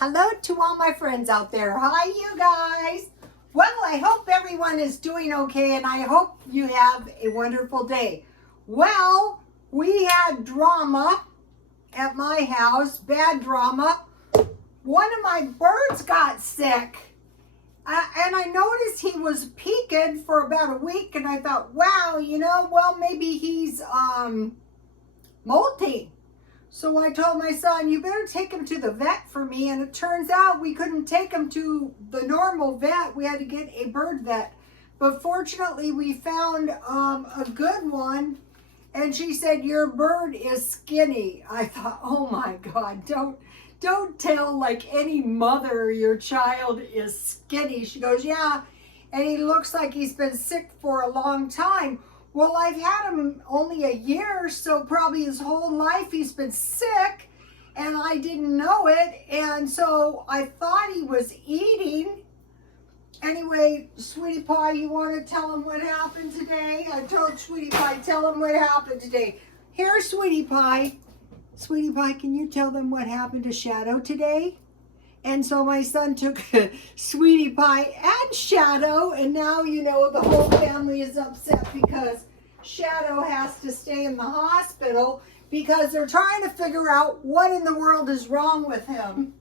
Hello to all my friends out there. Hi, you guys. Well, I hope everyone is doing okay, and I hope you have a wonderful day. Well, we had drama at my house, bad drama. One of my birds got sick, and I noticed he was peaked for about a week, and I thought, wow, well, maybe he's molting. So I told my son, you better take him to the vet for me. And it turns out we couldn't take him to the normal vet. We had to get a bird vet. But fortunately, we found a good one. And she said, your bird is skinny. I thought, oh my God, don't tell like any mother your child is skinny. She goes, yeah, and he looks like he's been sick for a long time. Well, I've had him only a year, so probably his whole life he's been sick, and I didn't know it, and so I thought he was eating. Anyway, Sweetie Pie, you want to tell him what happened today? I told Sweetie Pie, tell him what happened today. Here, Sweetie Pie. Sweetie Pie, can you tell them what happened to Shadow today? And so my son took Sweetie Pie and Shadow, and now, the whole family is upset because Shadow has to stay in the hospital because they're trying to figure out what in the world is wrong with him.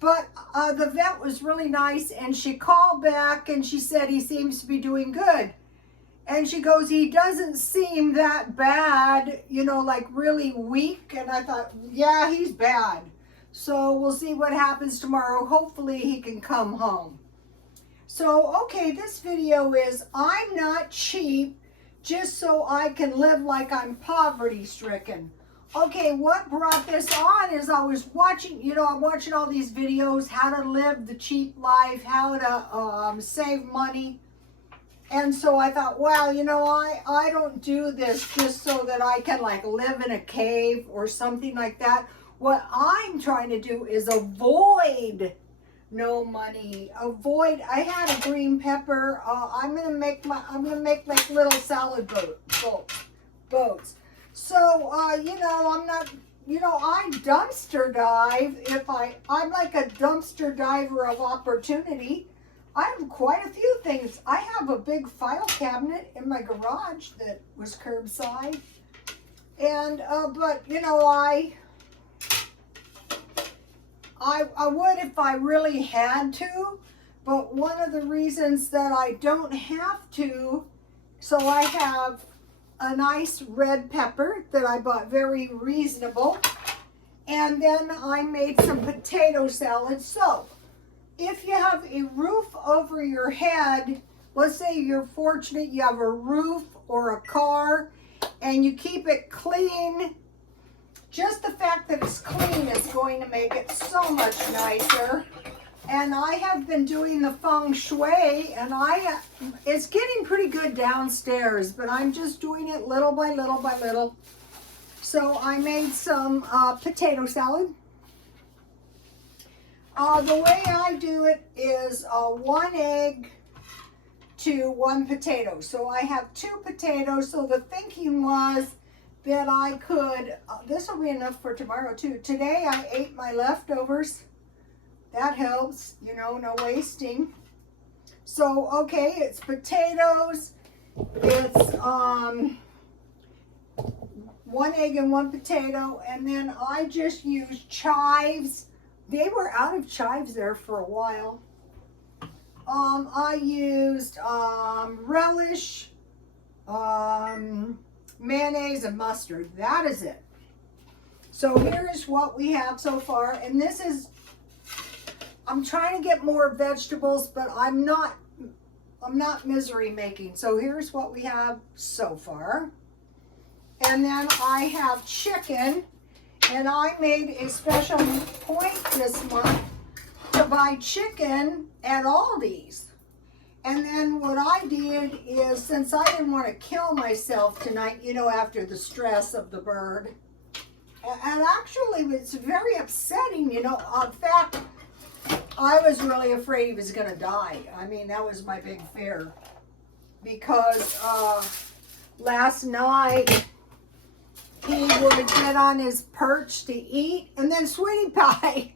But the vet was really nice, and she called back and she said he seems to be doing good. And she goes, he doesn't seem that bad, like really weak. And I thought, yeah, he's bad. So we'll see what happens tomorrow. Hopefully he can come home. So, okay, this video is I'm not cheap just so I can live like I'm poverty stricken. Okay, what brought this on is I was watching, I'm watching all these videos, how to live the cheap life, how to save money. And so I thought, wow, I don't do this just so that I can like live in a cave or something like that. What I'm trying to do is avoid no money. Avoid. I had a green pepper. I'm gonna make like little salad boats. So I'm not. I dumpster dive. I'm like a dumpster diver of opportunity. I have quite a few things. I have a big file cabinet in my garage that was curbside, and but I would if I really had to, but one of the reasons that I don't have to, so I have a nice red pepper that I bought very reasonable, and then I made some potato salad. So if you have a roof over your head, let's say you're fortunate you have a roof or a car and you keep it clean, just the fact that it's clean is going to make it so much nicer. And I have been doing the feng shui, and it's getting pretty good downstairs, but I'm just doing it little by little by little. So I made some potato salad. The way I do it is 1 egg to 1 potato. So I have 2 potatoes, so the thinking was that I could, this will be enough for tomorrow too. Today I ate my leftovers. That helps, no wasting. So, okay, it's potatoes. It's 1 egg and 1 potato. And then I just used chives. They were out of chives there for a while. I used relish, mayonnaise, and mustard. That is it. So here is what we have so far, and this is, I'm trying to get more vegetables, but I'm not misery making. So here's what we have so far. And then I have chicken, and I made a special point this month to buy chicken at Aldi's. And then what I did is, since I didn't want to kill myself tonight, after the stress of the bird, and actually it's very upsetting, in fact, I was really afraid he was going to die. I mean, that was my big fear. Because last night, he would get on his perch to eat, and then Sweetie Pie,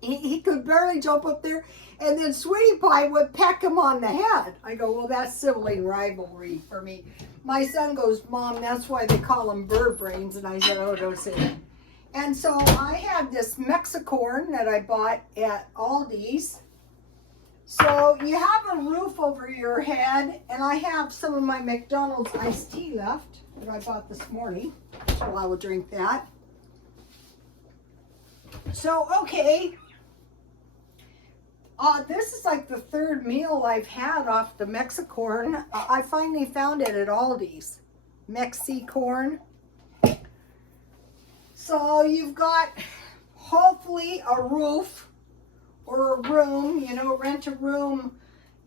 He could barely jump up there. And then Sweetie Pie would peck him on the head. I go, well, that's sibling rivalry for me. My son goes, Mom, that's why they call them bird brains. And I said, oh, don't say that. And so I had this Mexicorn that I bought at Aldi's. So you have a roof over your head, and I have some of my McDonald's iced tea left that I bought this morning. So I will drink that. So, okay. This is like the third meal I've had off the Mexicorn. I finally found it at Aldi's. Mexicorn. So you've got hopefully a roof or a room, you know, rent a room.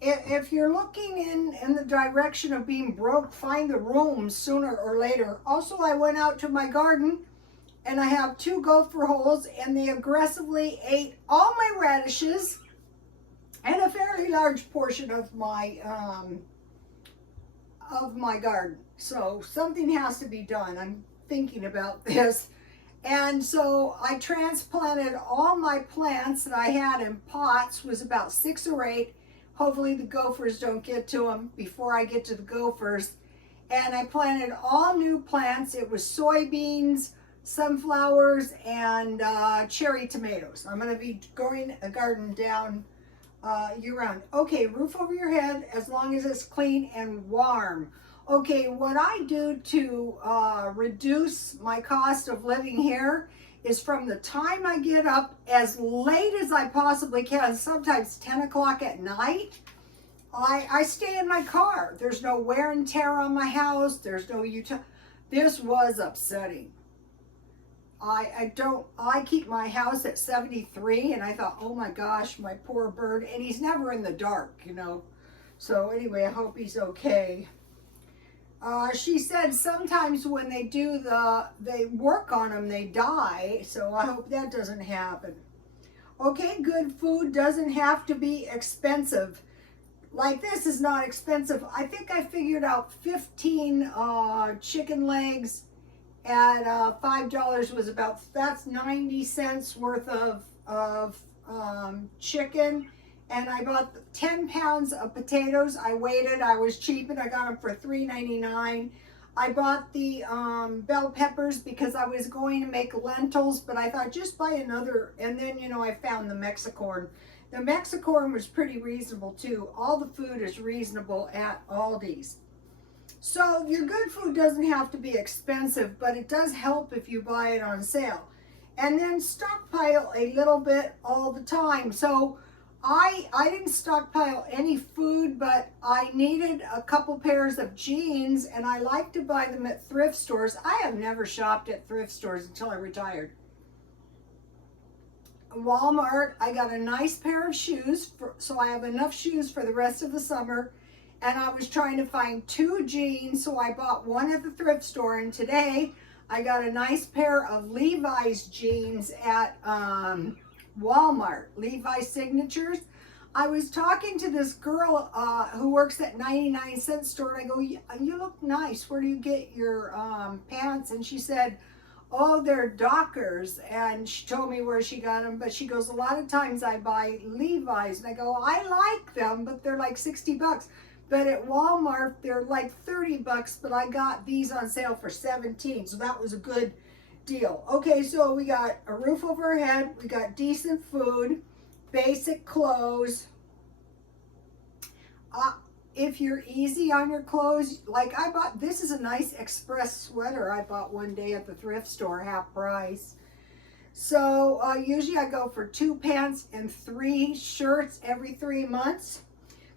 If you're looking in the direction of being broke, find the room sooner or later. Also, I went out to my garden and I have 2 gopher holes, and they aggressively ate all my radishes and a fairly large portion of my garden. So something has to be done. I'm thinking about this. And so I transplanted all my plants that I had in pots, was about 6 or 8. Hopefully the gophers don't get to them before I get to the gophers. And I planted all new plants. It was soybeans, sunflowers, and cherry tomatoes. I'm going to be growing a garden down year round. Okay, roof over your head as long as it's clean and warm. Okay, what I do to reduce my cost of living here is from the time I get up as late as I possibly can, sometimes 10 o'clock at night, I stay in my car. There's no wear and tear on my house. There's no utility. This was upsetting. I keep my house at 73, and I thought, oh my gosh, my poor bird. And he's never in the dark, you know. So anyway, I hope he's okay. She said sometimes when they work on them, they die. So I hope that doesn't happen. Okay, good food doesn't have to be expensive. Like this is not expensive. I think I figured out 15 chicken legs at $5 was about, that's 90 cents worth of chicken. And I bought 10 pounds of potatoes. I waited, I was cheap, and I got them for $3.99. I bought the bell peppers because I was going to make lentils, but I thought just buy another. And then, you know, I found the Mexicorn. The Mexicorn was pretty reasonable too. All the food is reasonable at Aldi's. So your good food doesn't have to be expensive, but it does help if you buy it on sale. And then stockpile a little bit all the time. So I didn't stockpile any food, but I needed a couple pairs of jeans, and I like to buy them at thrift stores. I have never shopped at thrift stores until I retired. Walmart, I got a nice pair of shoes, so I have enough shoes for the rest of the summer. And I was trying to find 2 jeans, so I bought one at the thrift store. And today, I got a nice pair of Levi's jeans at Walmart, Levi's Signatures. I was talking to this girl who works at 99-cent store, and I go, you look nice. Where do you get your pants? And she said, oh, they're Dockers. And she told me where she got them, but she goes, a lot of times I buy Levi's. And I go, I like them, but they're like 60 bucks. But at Walmart, they're like 30 bucks, but I got these on sale for 17, so that was a good deal. Okay, so we got a roof over our head, we got decent food, basic clothes. If you're easy on your clothes, like I bought, this is a nice express sweater I bought one day at the thrift store, half price. So usually I go for 2 pants and 3 shirts every 3 months.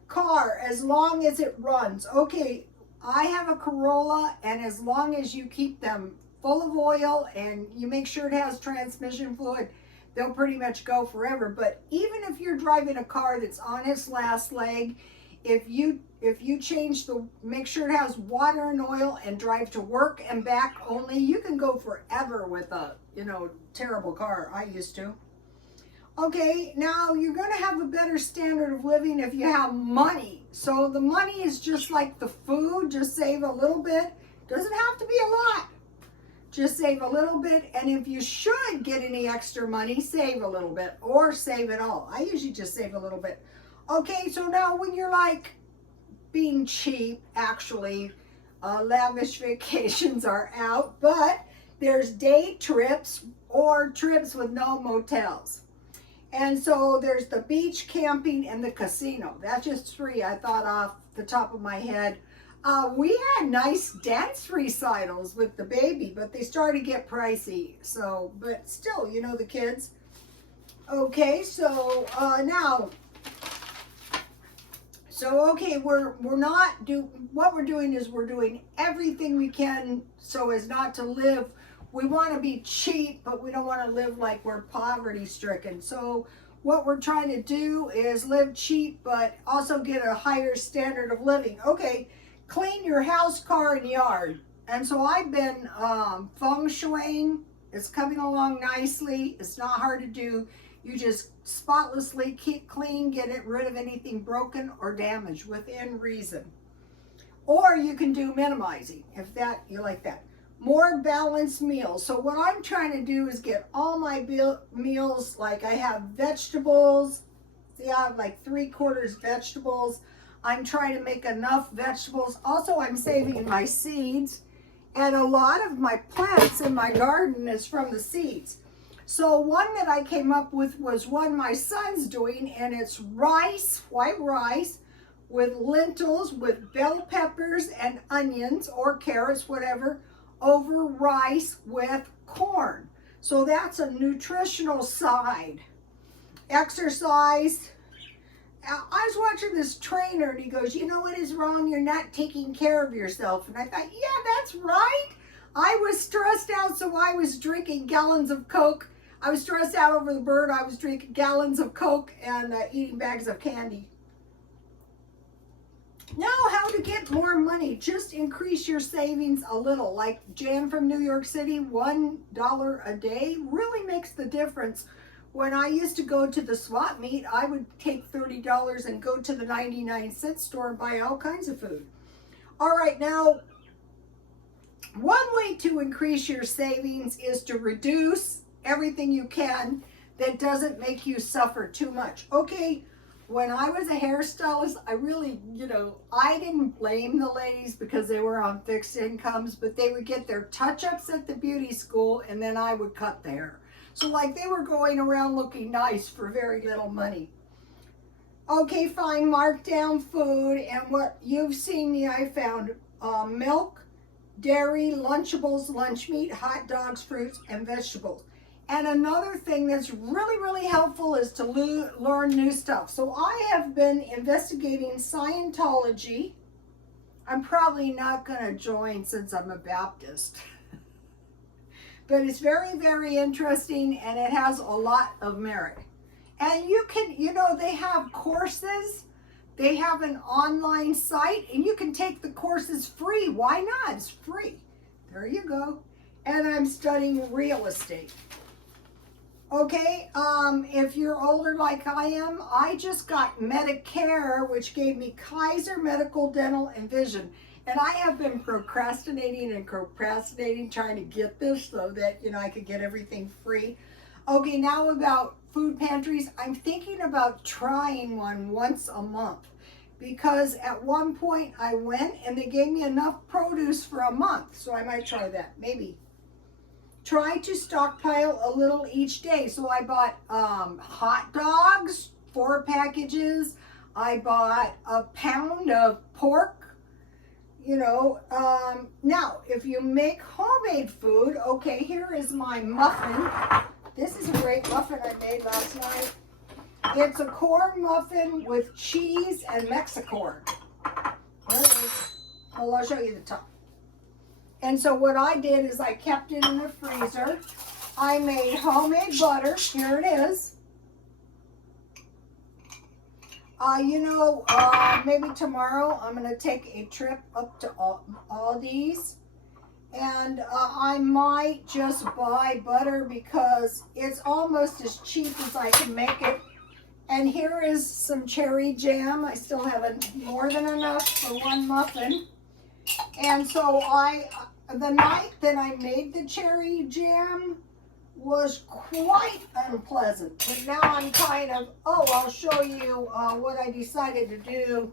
Car, as long as it runs. Okay, I have a Corolla, and as long as you keep them full of oil and you make sure it has transmission fluid, they'll pretty much go forever. But even if you're driving a car that's on its last leg, if you change make sure it has water and oil and drive to work and back only, you can go forever with a, you know, terrible car. I used to. Okay, now you're going to have a better standard of living if you have money. So the money is just like the food, just save a little bit. Doesn't have to be a lot. Just save a little bit, and if you should get any extra money, save a little bit or save it all. I usually just save a little bit. Okay, so now when you're like being cheap, actually, lavish vacations are out, but there's day trips or trips with no motels. And so there's the beach, camping, and the casino. That's just three I thought off the top of my head. We had nice dance recitals with the baby, but they started to get pricey. So, but still, you know, the kids. Okay, so now, so okay, what we're doing is we're doing everything we can so as not to live. We want to be cheap, but we don't want to live like we're poverty stricken. So what we're trying to do is live cheap, but also get a higher standard of living. Okay. Clean your house, car, and yard. And so I've been feng shuiing. It's coming along nicely. It's not hard to do. You just spotlessly keep clean, get rid of anything broken or damaged within reason. Or you can do minimizing, if that you like that. More balanced meals. So what I'm trying to do is get all my meals, like I have vegetables. See, I have like 3/4 vegetables. I'm trying to make enough vegetables. Also, I'm saving my seeds. And a lot of my plants in my garden is from the seeds. So one that I came up with was one my son's doing, and it's rice, white rice, with lentils, with bell peppers and onions or carrots, whatever, over rice with corn. So that's a nutritional side. Exercise. I was watching this trainer and he goes, you know what is wrong? You're not taking care of yourself. And I thought, yeah, that's right. I was stressed out, so I was drinking gallons of Coke. I was stressed out over the bird. I was drinking gallons of Coke and eating bags of candy. Now, how to get more money? Just increase your savings a little. Like Jan from New York City, $1 a day really makes the difference. When I used to go to the swap meet, I would take $30 and go to the 99-cent store and buy all kinds of food. All right, now, one way to increase your savings is to reduce everything you can that doesn't make you suffer too much. Okay, when I was a hairstylist, I really, I didn't blame the ladies because they were on fixed incomes, but they would get their touch-ups at the beauty school and then I would cut the hair. So like they were going around looking nice for very little money. Okay, fine, mark down food. And what you've seen me, I found milk, dairy, Lunchables, lunch meat, hot dogs, fruits, and vegetables. And another thing that's really, really helpful is to learn new stuff. So I have been investigating Scientology. I'm probably not going to join since I'm a Baptist. But it's very, very interesting, and it has a lot of merit. And you can, they have courses. They have an online site, and you can take the courses free. Why not? It's free. There you go. And I'm studying real estate. Okay, if you're older like I am, I just got Medicare, which gave me Kaiser Medical, Dental, and Vision. And I have been procrastinating trying to get this so that, I could get everything free. Okay, now about food pantries. I'm thinking about trying one once a month because at one point I went and they gave me enough produce for a month. So I might try that, maybe. Try to stockpile a little each day. So I bought hot dogs, 4 packages. I bought a pound of pork. Now, if you make homemade food, okay, here is my muffin. This is a great muffin I made last night. It's a corn muffin with cheese and Mexicorn. There it is. Well, I'll show you the top. And so what I did is I kept it in the freezer. I made homemade butter. Here it is. Maybe tomorrow I'm going to take a trip up to Aldi's. And I might just buy butter because it's almost as cheap as I can make it. And here is some cherry jam. I still have more than enough for one muffin. And so the night that I made the cherry jam was quite unpleasant. But now I'm kind of, I'll show you what I decided to do.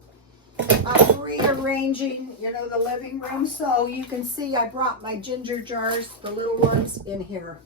I'm rearranging, the living room. So you can see I brought my ginger jars, the little ones, in here.